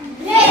Yeah.